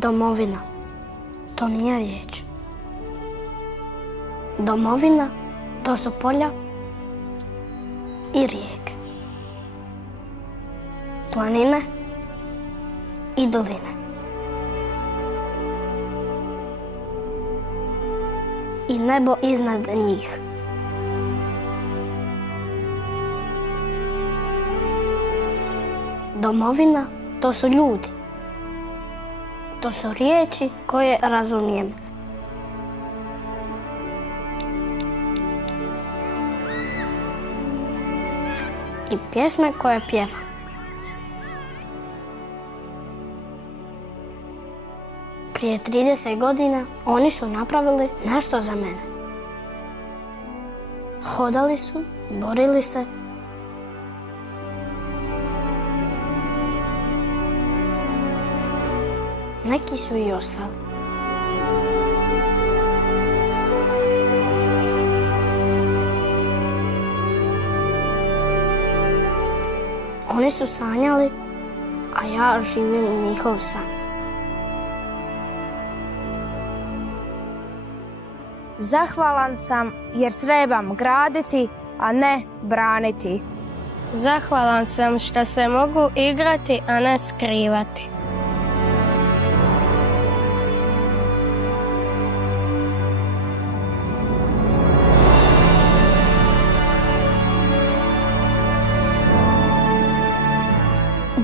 Domovina. To nije riječ. Domovina, to su polja i rijeke. Planine i doline. I nebo iznad njih. Domovina, to su ljudi. To su riječi koje razumijem. I pjesme koje pjevam. Prije 30 godina oni su napravili nešto za mene. Hodali su, borili se. Neki su i ostali. Oni su sanjali, a ja živim njihov san. Zahvalan sam jer trebam graditi, a ne braniti. Zahvalan sam što se mogu igrati, a ne skrivati.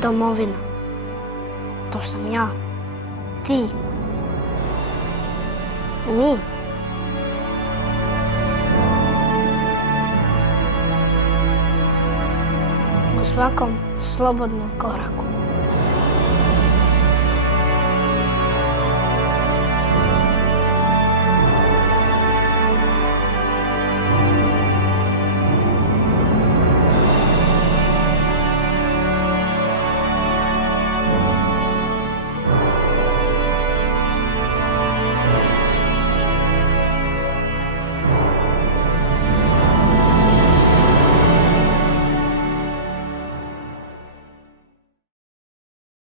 Domovina. To sam ja. Ti. Mi. U svakom slobodnom koraku.